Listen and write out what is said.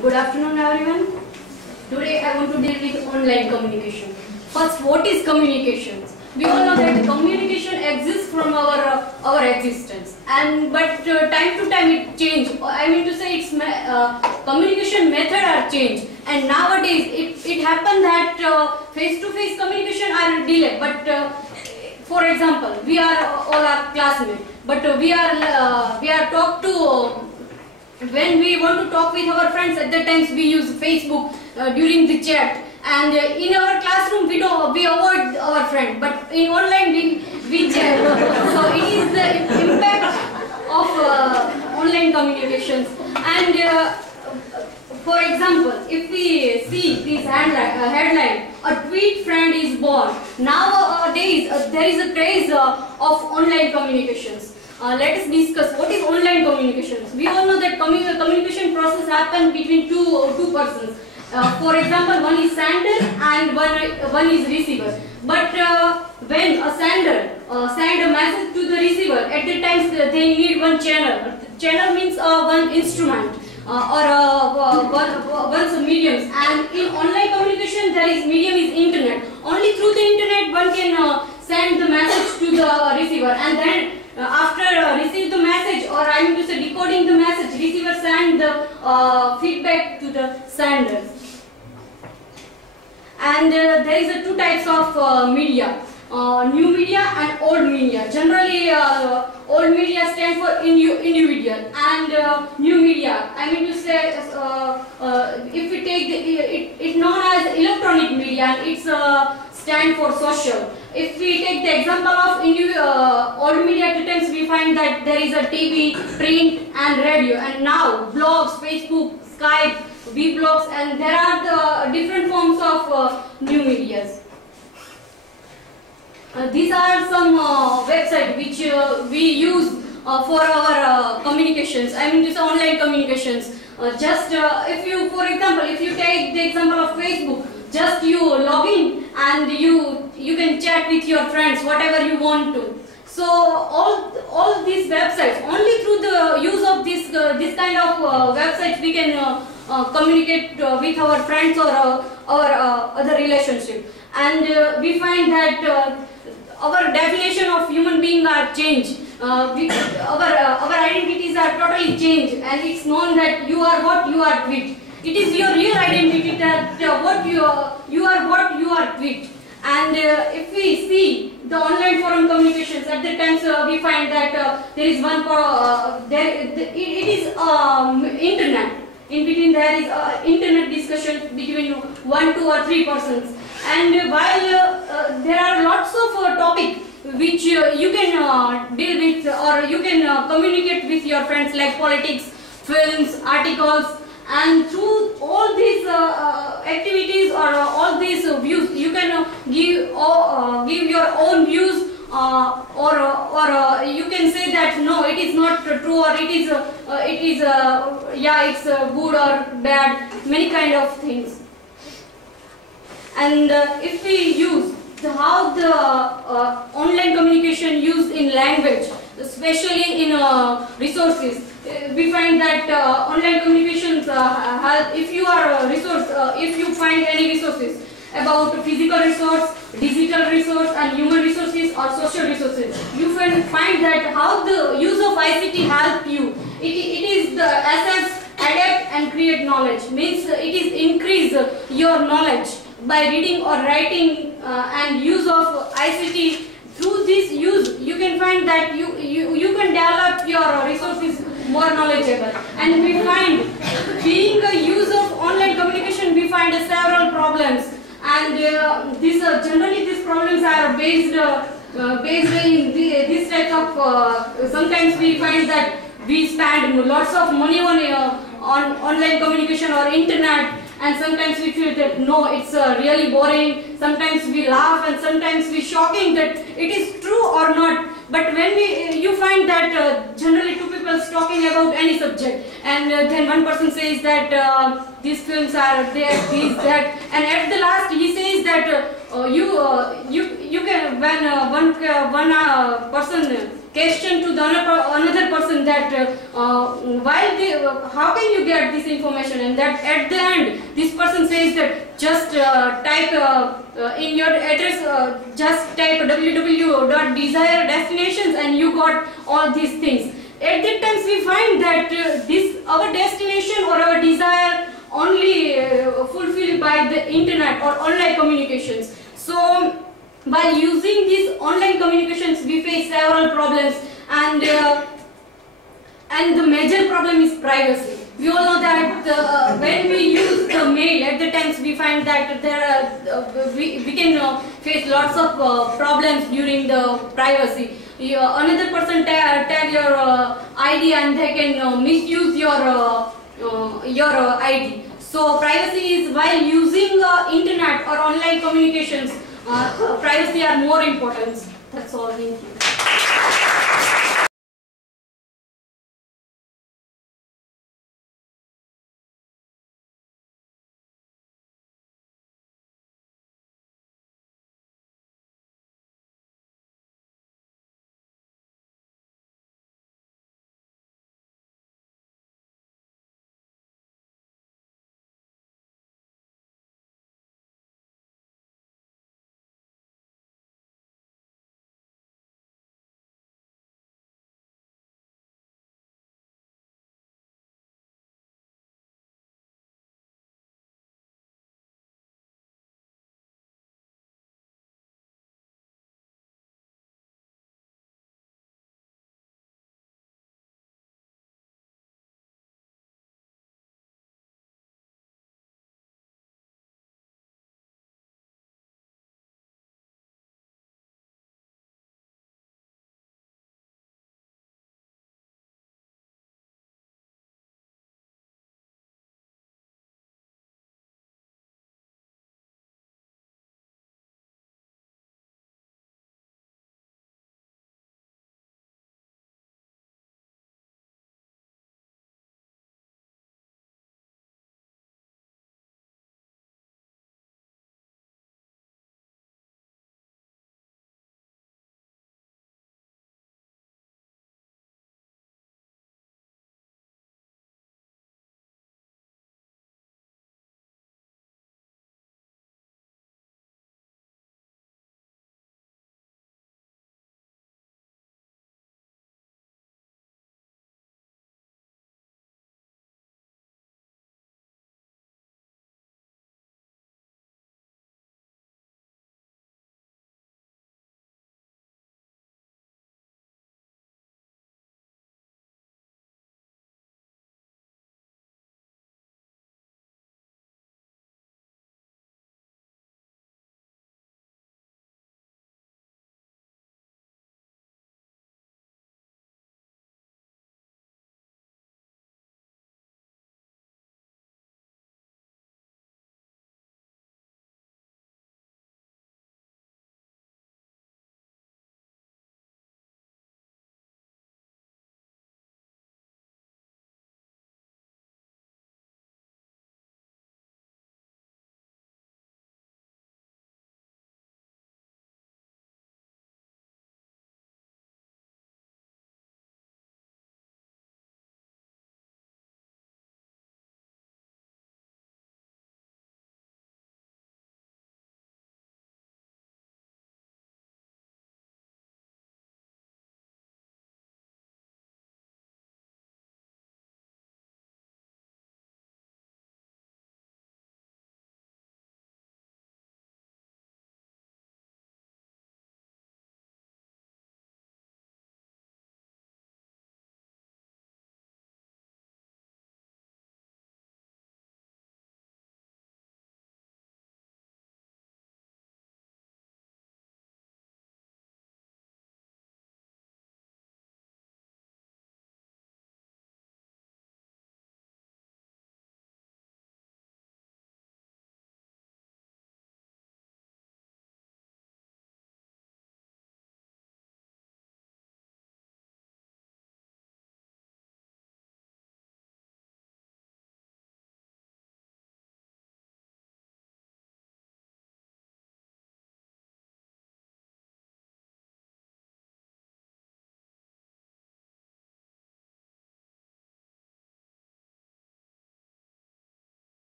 Good afternoon, everyone. Today I want to deal with online communication. First, what is communications? We all know that communication exists from our existence, but time to time it changes. I mean to say, its communication method are changed, and nowadays it happens that face-to-face communication are delayed. But for example, we are all our classmates, but we are talked to. When we want to talk with our friends, at the times we use Facebook during the chat, and in our classroom we avoid our friend, but in online we chat. So it is the impact of online communications. And for example, if we see this headline, a tweet friend is born. Nowadays there is a craze of online communications. Let us discuss what is online communications. We all know that communication process happens between two persons. For example, one is sender and one is receiver. But when a sender send a message to the receiver, at the times they need one channel. Channel means one instrument or one mediums. And in online communication, there is medium is internet. Only through the internet one can send the message to the receiver, and then after receive the message, or I mean to say decoding the message, receiver send the feedback to the sender. And there is two types of media, new media and old media. Generally, old media stands for individual, and new media, I mean to say, if we take it's known as electronic media, and it's stand for social. If we take the example of old media, at times we find that there is a TV, print and radio, and now blogs, Facebook, Skype, vlogs, and there are the different forms of new medias. These are some websites which we use for our communications. I mean to say online communications. If you, for example, if you take the example of Facebook, just you log in and you can chat with your friends whatever you want to. So all these websites, only through the use of this kind of websites we can communicate with our friends or our other relationship. And we find that our definition of human being are changed. Our identities are totally changed, and it's known that you are what you are with. It is your real identity that what you are what you are with. And if we see the online forum communications, at the times we find that there is one it is internet. In between there is internet discussion between 1, 2 or 3 persons. And while there are lots of topics which you can deal with, or you can communicate with your friends, like politics, films, articles. And through all these activities or all these views, you can give your own views, or you can say that no, it is not true, or it's good or bad, many kind of things. And if we use how the online communication used in language, especially in resources, we find that online communications help. If you are a resource, if you find any resources about physical resource, digital resource, and human resources or social resources, you can find that how the use of ICT help you. It is the assess, adapt, and create knowledge. Means it is increase your knowledge by reading or writing and use of ICT. Through this use, you can find that you can develop your resources more knowledgeable. And we find, being a use of online communication, we find several problems. And generally these problems are based in this type of. Sometimes we find that we spend lots of money on online communication or internet. And sometimes we feel that no, it's really boring. Sometimes we laugh, and sometimes we shocking that it is true or not. But when you find that generally two people talking about any subject, and then one person says that these films are there, these, that, and at the last he says that you can, when one person question to the another person that how can you get this information, and that at the end this person says that just type in your address, just type www.desiredestinations and you got all these things. At that times we find that this our destination or our desire only fulfilled by the internet or online communications. So by using these online communications we face several problems, and the major problem is privacy. We all know that when we use the mail, at the times we find that there are, we can face lots of problems during the privacy. Another person tag your ID and they can misuse your ID. So privacy is, while using internet or online communications, privacy are more important. That's all. Thank you.